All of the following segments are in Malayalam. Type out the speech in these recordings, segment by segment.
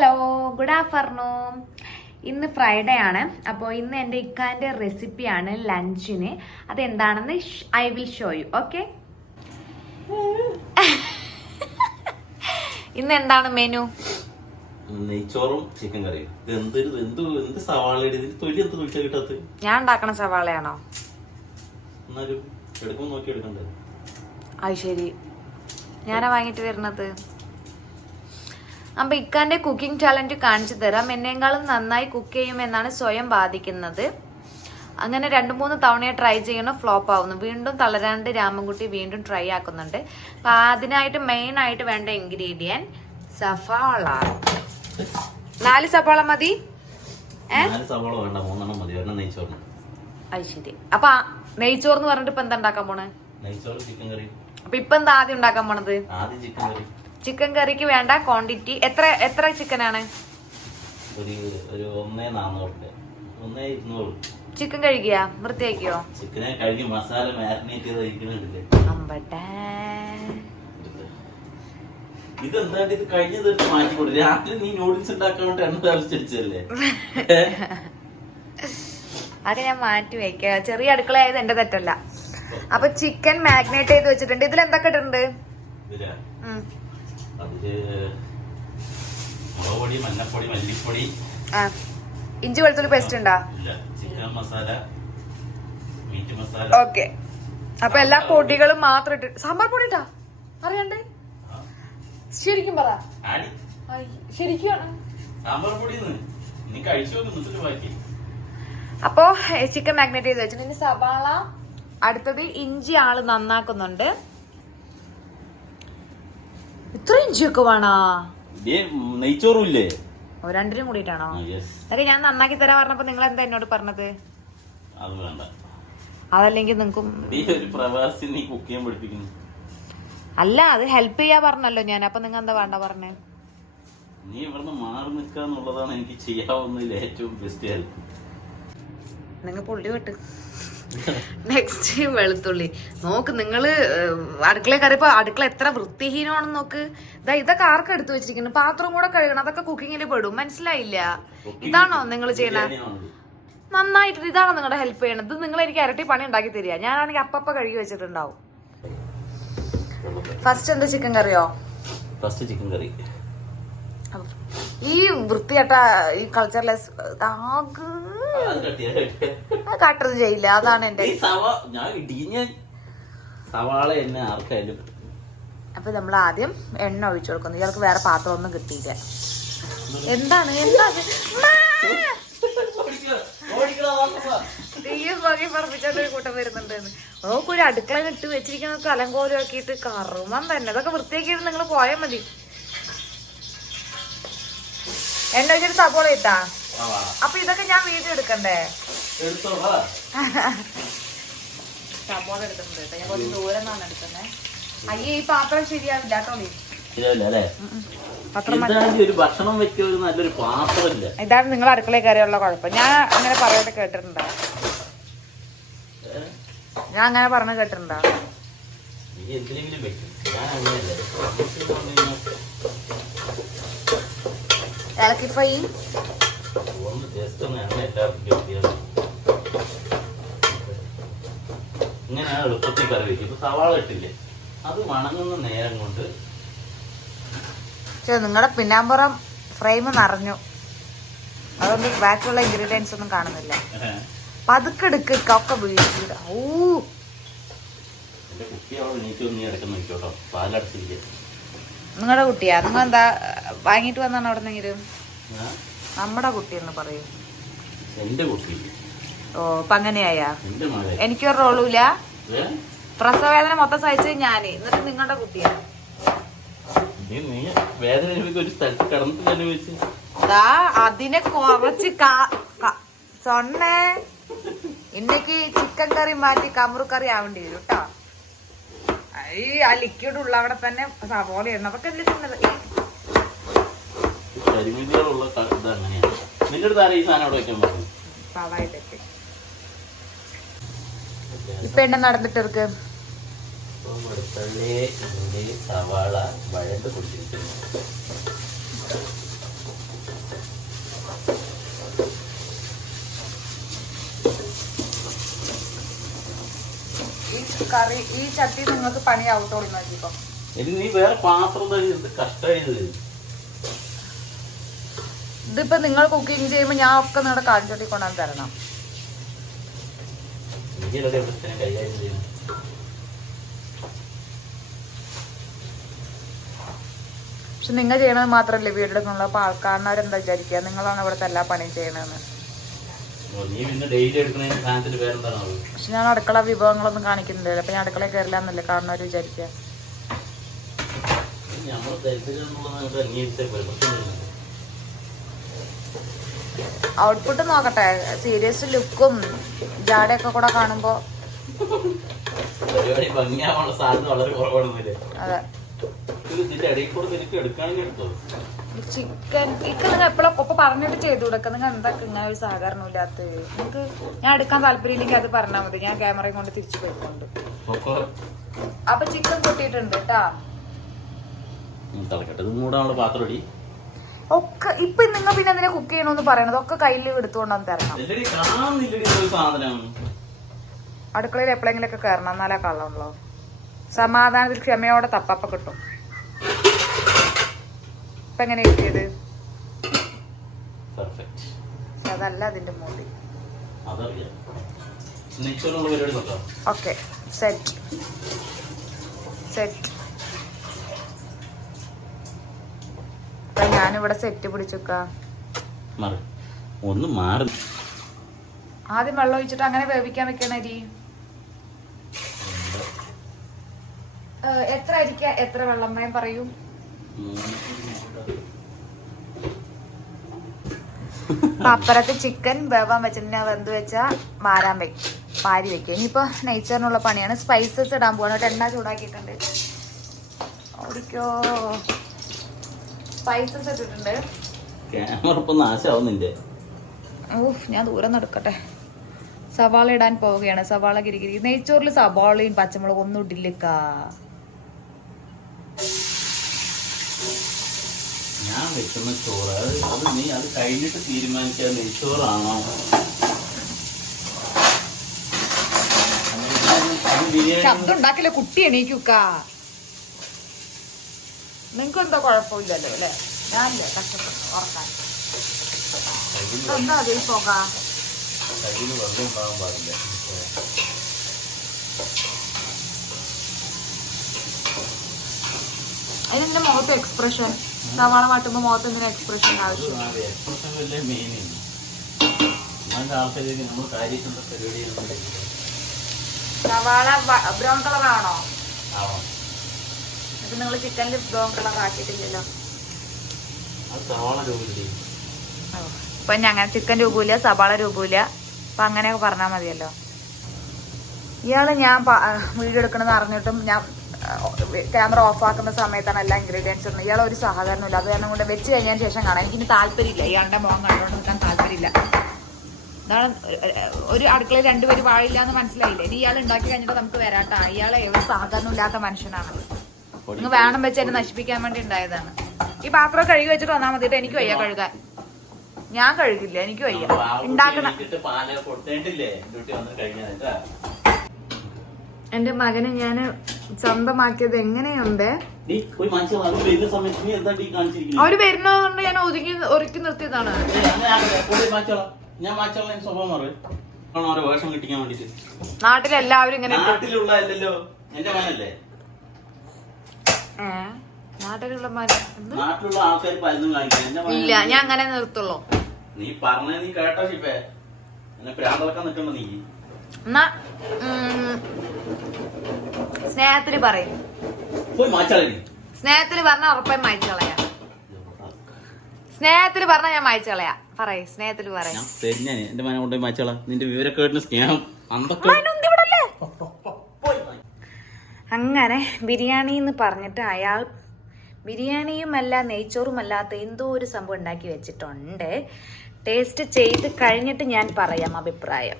Hello, good afternoon. ഇന്ന് ഫ്രൈഡേ ആണ്. അപ്പോൾ ഇന്ന് എൻ്റെ ഇക്കാൻ്റെ റെസിപ്പിയാണ് ലഞ്ചിന്. അതെന്താണെന്ന് I will show you. Okay, ഇന്ന് എന്താണ് മെനു? നെയ്ച്ചോറും ചിക്കൻ കറിയും. എന്ത് സവാള കിട്ടാത്ത? ഞാൻ ഉണ്ടാക്കണ സവാളയാണോ? എന്നാലും എടുക്കുമ്പോൾ നോക്കി എടുക്കണ്ടേ? അത് ശരി, ഞാനാ വാങ്ങിട്ട് വരുന്നത്. അപ്പൊ ഇക്കാന്റെ കുക്കിംഗ് ടാലന്റ് കാണിച്ചു തരാം. എന്നേക്കാളും നന്നായി കുക്ക് ചെയ്യുമെന്നാണ് സ്വയം ബാധിക്കുന്നത്. അങ്ങനെ 2-3 തവണയെ ട്രൈ ചെയ്യണം, ഫ്ലോപ്പ് ആവുന്നു. വീണ്ടും തളരാണ്ട് രാമൻകുട്ടി വീണ്ടും ട്രൈ ആക്കുന്നുണ്ട്. അപ്പൊ അതിനായിട്ട് മെയിൻ ആയിട്ട് വേണ്ട ഇൻഗ്രീഡിയന്റ് സവാള. 4 സവാള മതി. സവാള വേണ്ട, 3 മതി. അത് ശരി. അപ്പൊ നെയ്ച്ചോർന്ന് പറഞ്ഞിട്ട് ഇപ്പൊ എന്താ ഉണ്ടാക്കാൻ പോണേ? നെയ്ച്ചോറ് ചിക്കൻ കറി. അപ്പൊ ഇപ്പൊ എന്താ ആദ്യം ഉണ്ടാക്കാൻ പോണത്? ആദ്യം ചിക്കൻ കറി. ചിക്കൻ കറിക്ക് വേണ്ട ക്വാണ്ടിറ്റി എത്ര ചിക്കനാണ്? ഒരു 1,400. 1,200. ചിക്കൻ കഴുകിയ വൃത്തിയാക്കിയോ? ചിക്കനെ കഴുകി മസാല മാരിനേറ്റ് ചെയ്ത് കഴിക്കണില്ലേ? ഇതെന്താണ്ട് ഇത് കഴിഞ്ഞത് മാറ്റിക്കൊടു. രാത്രി നീ നൂഡിൽസ് ഉണ്ടാക്കാൻ വേണ്ടി എണ്ണ തളിച്ചടിച്ചല്ലേ? അത് ഞാൻ മാറ്റി വെക്ക. ചെറിയ അടുക്കളയായത് എന്റെ തെറ്റല്ല. അപ്പൊ ചിക്കൻ മാഗ്നേറ്റ് ചെയ്ത് വെച്ചിട്ടുണ്ട്. ഇതിൽ എന്തൊക്കെ ഇട്ടിട്ടുണ്ട്? അതില് മുളക് പൊടി, മഞ്ഞപ്പൊടി, മല്ലിപ്പൊടി, ഇഞ്ചി വെളുത്തുള്ളി പേസ്റ്റ് ഉണ്ടോ? Chicken masala, meat masala. Okay, അപ്പൊ എല്ലാ പൊടികളും മാത്രം ഇട്ട്. സാമ്പാർ പൊടി ഇട്ടാ അറിയണ്ടേ? ശരിക്കും പറ. ശരിക്കും സാമ്പാർ പൊടി നീ കഴിച്ചു ബാക്കി. അപ്പോ ചിക്കൻ മാഗ്നേറ്റ് ചെയ്ത് വെച്ചിട്ട് ഇനി സവാള. അടുത്തത് ഇഞ്ചി ആള് നന്നാക്കുന്നുണ്ട്. ഇത്ര ഇഞ്ചിയൊക്കെ വേണോ? നെയ്ച്ചോറും ഇല്ലേ? രണ്ടിനും കൂടിയിട്ടാണോ? അതൊക്കെ ഞാൻ നന്നാക്കി തരാൻ പറഞ്ഞപ്പോ നിങ്ങൾ എന്താ എന്നോട് പറഞ്ഞത്? അത് വേണ്ട. അതല്ലെങ്കിൽ നിങ്ങൾക്കും അല്ല, അത് ഹെൽപ്പ് ചെയ്യാ പറഞ്ഞല്ലോ ഞാൻ. അപ്പൊ നിങ്ങൾ എന്താ വേണ്ട പറഞ്ഞേ? നീ ഇവിടുന്ന് മാറി നിൽക്കാന്നുള്ളതാണ് എനിക്ക് ചെയ്യാവുന്നതിൽ ഏറ്റവും ബെസ്റ്റ് ഹെൽപ്പ്. നിങ്ങൾ പുള്ളി വിട്ട്. നെക്സ്റ്റ് വെളുത്തുള്ളി. നോക്ക്, നിങ്ങള് അടുക്കള കയറിയപ്പോ അടുക്കള എത്ര വൃത്തിഹീനമാണെന്ന് നോക്ക്. ഇതൊക്കെ ആർക്കും എടുത്തു വെച്ചിരിക്കുന്നു. പാത്രം കൂടെ കഴുകണം. അതൊക്കെ കുക്കിങ്ങിൽ പെടും. മനസ്സിലായില്ല? ഇതാണോ നിങ്ങൾ ചെയ്യണ? നന്നായിട്ട് ഇതാണോ നിങ്ങളുടെ ഹെൽപ്പ് ചെയ്യണത്? ഇത് നിങ്ങൾ എനിക്ക് ഇരട്ടി പണി ഉണ്ടാക്കി തരിക. ഞാനാണെങ്കിൽ അപ്പപ്പ കഴുകി വെച്ചിട്ടുണ്ടാവും. ഫസ്റ്റ് എന്താ? ചിക്കൻ കറിയോ? ഫസ്റ്റ് ചിക്കൻ കറി. ഈ വൃത്തികെട്ട ഈ കൾച്ചർലെസ് കാട്ടത് ചെയ്യില്ല. അതാണ് എന്റെ. അപ്പൊ നമ്മൾ ആദ്യം എണ്ണ ഒഴിച്ചു കൊടുക്കുന്നു. ഇയാൾക്ക് വേറെ പാത്രം ഒന്നും കിട്ടിയില്ല. എന്താണ് പറപ്പിച്ചോണ്ടൊരു കൂട്ടം വരുന്നുണ്ട്. നോക്കൊരു അടുക്കള ഇട്ട് വെച്ചിരിക്കുന്ന കലങ്കോലും ആക്കിയിട്ട് കറുമം തന്നെ. അതൊക്കെ വൃത്തിയാക്കിയിട്ട് നിങ്ങൾ പോയാൽ മതി. എണ്ണ വെച്ചിട്ട് സബോള ഇട്ടാ. അപ്പൊ ഇതൊക്കെ ഞാൻ വീഡിയോ എടുക്കണ്ടേ? സബോള എടുത്തിട്ടുണ്ട് കേട്ടോ. ഞാൻ കുറച്ച് ദൂരം നിന്നാണ് എടുക്കുന്നത്. അയ്യേ, ഈ പാത്രം ശരിയാവില്ല കേട്ടോ. ഇതാണ് നിങ്ങൾ അടുക്കളയിൽ കയറിയുള്ള കുഴപ്പം. ഞാൻ അങ്ങനെ പറയാതെ കേട്ടിട്ടുണ്ടോ? ഞാൻ അങ്ങനെ പറഞ്ഞ് കേട്ടിട്ടുണ്ടോ? ഇളക്കി ഫ്രൈ. ഇങ്ങനെയാണ് എളുപ്പത്തിൽ കറി വെക്കും. ഇപ്പൊ സവാള ഇട്ടില്ലേ, അത് വണങ്ങുന്ന നേരം കൊണ്ട് നിങ്ങളുടെ പിന്നാമ്പുറം ഫ്രെയിം നിറഞ്ഞു. അതുകൊണ്ട് ബാക്കിയുള്ള ഇൻഗ്രീഡിയൻസ് ഒന്നും കാണുന്നില്ല. പതുക്കെ എടുക്ക ഒക്കെ വീട്ടിൽ. നിങ്ങളുടെ കുട്ടിയാ? നിങ്ങൾ എന്താ വാങ്ങിട്ട് വന്നാണ് അവിടെ നിന്നെങ്കിലും? നമ്മുടെ കുട്ടിയെന്ന് പറയൂ. എന്റെ കുട്ടി. ഓ, അപ്പൊ അങ്ങനെയായ? എനിക്കൊരു റോളുമില്ല. പ്രസവവേദന മൊത്തം സഹിച്ചത് ഞാന്. എന്നിട്ട് നിങ്ങളുടെ കുട്ടിയാ? അതിനെ കുറച്ച് സൊണ്ണേ. ഇന്നേക്ക് ചിക്കൻ കറി മാറ്റി കമറു കറി ആവേണ്ടി വരും കേട്ടോ. ആ ലിക്വിഡ് ഉള്ള അവിടെ തന്നെ സവോള ഇടണം. അതൊക്കെ എന്ത് തിന്നത്? ഇപ്പൊ എണ്ണ നടന്നിട്ട് ഇருக்கு. സവാള വഴണ്ട് കൊടുത്തിരിക്കുന്നു. കറി ഈ ചട്ടി നിങ്ങൾക്ക് പണിയാവത്തോളൂ നോക്കിക്കോ. എനിക്ക് നീ വേറെ പാത്രം കഷ്ടമായത്. ഇതിപ്പോ നിങ്ങൾ കുക്കിംഗ് ചെയ്യുമ്പോ ഞാൻ ഒക്കെ നിങ്ങളുടെ കാൽച്ചട്ടി കൊണ്ടുവന്ന് തരണം. പക്ഷെ നിങ്ങൾ ചെയ്യണത് മാത്രല്ലേ വീടെടുക്കണുള്ളൂ. അപ്പൊ ആൾക്കാരനവരെന്താ വിചാരിക്കുക നിങ്ങളാണ് ഇവിടുത്തെ എല്ലാ പണിയും ചെയ്യണതെന്ന്. പക്ഷെ ഞാൻ അടുക്കള വിഭവങ്ങളൊന്നും കാണിക്കുന്നില്ല. അപ്പൊ ഞാൻ അടുക്കളയിൽ കയറില്ല എന്നല്ലേ കാണുന്നവര് വിചാരിക്കുക. ഔട്ട്പുട്ട് നോക്കട്ടെ. സീരിയസ് ലുക്കും ജാടയൊക്കെ കൂടെ കാണുമ്പോ അതെ. ചിക്കൻ ഇക്ക നിങ്ങൾ എപ്പോഴും ഒപ്പം പറഞ്ഞിട്ട് ചെയ്തു കൊടുക്കുക. നിങ്ങൾ എന്താ ഇങ്ങനെ ഒരു സഹകരണം ഇല്ലാത്തത്? നിങ്ങൾക്ക് ഞാൻ എടുക്കാൻ താല്പര്യം ഇല്ലെങ്കിൽ അത് പറഞ്ഞാൽ മതി. ഞാൻ ക്യാമറയും കൊണ്ട് തിരിച്ചു പോയിക്കൊണ്ട്. അപ്പൊ ചിക്കൻ പൊട്ടിയിട്ടുണ്ട് കേട്ടാ. ഒക്കെ ഇപ്പൊ നിങ്ങൾ പിന്നെ എന്തിനാ കുക്ക് ചെയ്യണമെന്ന് പറയണത്? ഒക്കെ കയ്യിൽ എടുത്തുകൊണ്ടാന്ന് തരണം. അടുക്കളയിൽ എപ്പോഴെങ്കിലും ഒക്കെ കയറണം, എന്നാലേ കള്ളമുള്ളൂ. സമാധാനത്തിൽ ക്ഷമയോടെ തപ്പപ്പ കിട്ടും. ഇപ്പൊ എങ്ങനെ കിട്ടിയത്? അതല്ല അതിന്റെ മൂടി. Okay set set. ഇപ്പൊ ഞാനിവിടെ സെറ്റ് പിടിച്ചുക്ക. ഒന്ന് മാറി. ആദ്യം വെള്ളം ഒഴിച്ചിട്ട് അങ്ങനെ വേവിക്കാൻ വെക്കണ അരി. എത്ര അരിക്ക എത്ര വെള്ളം വേം പറയൂ. അപ്പുറത്ത് ചിക്കൻ വേവാൻ വെച്ചിട്ട് വെന്ത് വെച്ചാ മാറാൻ വെക്കും, പാരി വെക്കും. ഇനിയിപ്പോ നെയ്ച്ചറിനുള്ള പണിയാണ്. സ്പൈസസ് ഇടാൻ പോവാണ്. എണ്ണ ചൂടാക്കിയിട്ടുണ്ട്. ഓടിക്കോ. സ്പൈസസ് ഇട്ടിട്ടുണ്ട്. ഞാൻ ദൂരം നടക്കട്ടെ. സവാള ഇടാൻ പോവുകയാണ്. സവാള ഗിരിഗിരി. നെയ്ച്ചോറിൽ സവാളയും പച്ചമുളകും ഒന്നും ഇടില്ലിക്ക. ഞാൻ വെക്കുന്ന ചോറ് അത് നീ അത് കഴിഞ്ഞിട്ട് തീരുമാനിക്കുക നെയ്ച്ചോറാണോ. ശബ്ദം ഉണ്ടാക്കില്ല, കുട്ടി എണീക്കൂക്ക. നിങ്ങക്ക് എന്താ കുഴപ്പമില്ലല്ലോ അല്ലെ? ഞാനില്ലേ കഷ്ടപ്പെട്ടു ഉറക്കാൻ. എന്താ അതേ പോകാം. അതിന്റെ മുഖത്ത് എക്സ്പ്രഷൻ. സവാള മാറ്റുമ്പോ മുഖത്ത് എന്തിനാ എക്സ്പ്രഷൻ ആവശ്യം? സവാള ബ്രൗൺ കളറാണോ? ഇത് നിങ്ങൾ ചിക്കനിൽ ബ്രൗൺ കളർ ആക്കിയിട്ടില്ലല്ലോ. ഇപ്പൊ അങ്ങനെ ചിക്കൻ രൂപമില്ല, സവാള രൂപമില്ല. അപ്പൊ അങ്ങനെയൊക്കെ പറഞ്ഞാൽ മതിയല്ലോ. ഇയാള് ഞാൻ വീഡിയോ എടുക്കണമെന്ന് അറിഞ്ഞിട്ടും ഞാൻ ക്യാമറ ഓഫ് ആക്കുന്ന സമയത്താണ് എല്ലാ ഇൻഗ്രീഡിയൻസ് ഇടുന്നത്. ഇയാൾ ഒരു സഹകരണം ഇല്ല. അത് കാരണം കൊണ്ട് വെച്ച് കഴിഞ്ഞതിന് ശേഷം കാണാൻ എനിക്കിനി താല്പര്യമില്ല. ഇയാളുടെ മുഖം കണ്ടുകൊണ്ട് നിൽക്കാൻ താല്പര്യമില്ല. ഇതാണ് ഒരു അടുക്കളയിൽ രണ്ടുപേര് പാടില്ല എന്ന് മനസ്സിലായില്ലേ? ഇനി ഇയാൾ ഉണ്ടാക്കി കഴിഞ്ഞിട്ട് നമുക്ക് വരാട്ടാ. ഇയാളെ ഒരു സഹകരണം ഇല്ലാത്ത മനുഷ്യനാണ്. നിങ്ങൾ വേണം വെച്ച് എന്നെ നശിപ്പിക്കാൻ വേണ്ടി ഉണ്ടായതാണ്. ഈ പാത്രം കഴുകി വെച്ചിട്ട് വന്നാൽ മതിയിട്ട്. എനിക്ക് വയ്യ കഴുകാൻ. ഞാൻ കഴുകില്ല, എനിക്ക് വയ്യ. ഉണ്ടാക്കണം. എന്റെ മകനെ ഞാൻ സ്വന്തമാക്കിയത് എങ്ങനെയുണ്ട്? അവര് വരുന്നതുകൊണ്ട് ഞാൻ ഒരുക്കി നിർത്തിയതാണ്. നാട്ടിലെല്ലാവരും ഇങ്ങനെ നാട്ടിലുള്ള ഇല്ല, ഞാൻ അങ്ങനെ നിർത്തുള്ളൂ. നീ പറഞ്ഞ നീ കേട്ടോ ഷിപ്പേ, എന്നെ പ്രാന്തളക്കാൻ നിൽക്കണ്ട നീ. എന്നാ സ്നേഹത്തിന് പറയും. സ്നേഹത്തിന് പറഞ്ഞ ഉറപ്പായും മായ്ച്ചു കളയാ. സ്നേഹത്തിന് പറഞ്ഞ ഞാൻ മായ്ച്ചു കളയാ. പറയ് സ്നേഹത്തിന് പറയാം. എന്റെ മനെ കൊണ്ടുപോയി മായ്ച്ചോളാം. നിന്റെ വിവരക്കേടിന് സ്നേഹം അങ്ങനെ ബിരിയാണി എന്ന് പറഞ്ഞിട്ട് അയാൾ ബിരിയാണിയുമല്ല നെയ്ച്ചോറുമല്ലാത്ത എന്തോ ഒരു സംഭവം ഉണ്ടാക്കി വെച്ചിട്ടുണ്ട്. ടേസ്റ്റ് ചെയ്ത് കഴിഞ്ഞിട്ട് ഞാൻ പറയാം അഭിപ്രായം.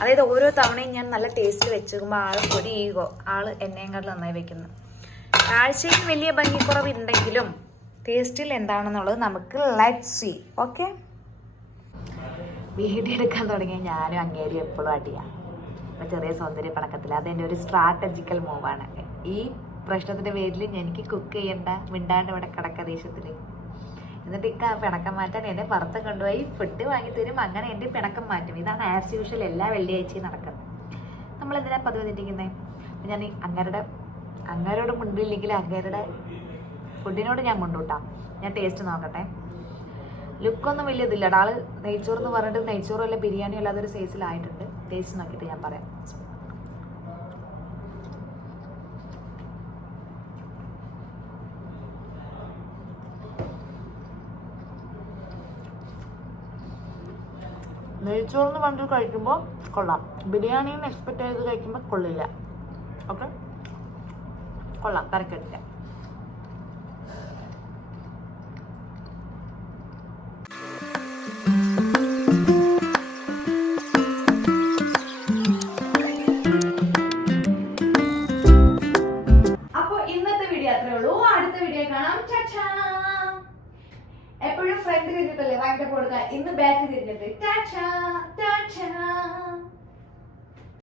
അതായത് ഓരോ തവണയും ഞാൻ നല്ല ടേസ്റ്റ് വെച്ചുമ്പോൾ ആൾ ഒരു ഈഗോ, ആള് എന്നെയും നന്നായി വെക്കുന്നു. കാഴ്ചയിൽ വലിയ ഭംഗിക്കുറവുണ്ടെങ്കിലും ടേസ്റ്റിൽ എന്താണെന്നുള്ളത് നമുക്ക് ലെറ്റ്സ് സീ. ഓക്കെ, വീഡിയോ എടുക്കാൻ തുടങ്ങിയ ഞാനും അങ്ങേരും എപ്പോഴും അടിയാണ്. അപ്പം ചെറിയ സൗന്ദര്യ പണക്കത്തിൽ അതെൻ്റെ ഒരു സ്ട്രാറ്റജിക്കൽ മൂവാണ്. ഈ പ്രശ്നത്തിൻ്റെ പേരിൽ എനിക്ക് കുക്ക് ചെയ്യണ്ട, മിണ്ടാണ്ട് ഇവിടെ കിടക്ക ദേഷ്യത്തിൽ. എന്നിട്ട് ഇക്ക പിണക്കം മാറ്റാൻ എന്നെ പുറത്ത് കൊണ്ടുപോയി ഫുഡ് വാങ്ങി തരും, അങ്ങനെ എൻ്റെ പിണക്കം മാറ്റും. ഇതാണ് ആസ് യൂഷ്വൽ എല്ലാ വെള്ളിയാഴ്ചയും നടക്കുന്നത്. നമ്മളെന്തിനാ പതിവ് തെറ്റിക്കുന്നത്? അപ്പം ഞാൻ അങ്ങേരോട് മുണ്ടില്ലെങ്കിൽ അങ്ങേരുടെ ഫുഡിനോട് ഞാൻ മുണ്ടൂട്ടാം. ഞാൻ ടേസ്റ്റ് നോക്കട്ടെ. ലുക്കൊന്നും വലിയ ഇതില്ല. ആള് നെയ്ച്ചോറെന്ന് പറഞ്ഞിട്ട് നെയ്ച്ചോറും അല്ല ബിരിയാണി അല്ലാതെ ഒരു സൈസിലായിട്ടുണ്ട്. ടേസ്റ്റ് നോക്കിയിട്ട് ഞാൻ പറയാം. നെയ്ച്ചോറെന്ന് പറഞ്ഞിട്ട് കഴിക്കുമ്പോൾ കൊള്ളാം, ബിരിയാണിന്ന് എക്സ്പെക്ട് ചെയ്ത് കഴിക്കുമ്പോൾ കൊള്ളില്ല. ഓക്കെ, കൊള്ളാം, കറക്റ്റ്. അപ്പോൾ ഇന്നത്തെ വീഡിയോ അത്രേ ഉള്ളൂ. അടുത്ത വീഡിയോ കാണാം. എപ്പോഴും ഫ്രണ്ട് തിരിഞ്ഞിട്ടല്ലേ വാങ്ങിട്ട് കൊടുക്കുക, ഇന്ന് ബാക്ക് തിരിഞ്ഞിട്ട്.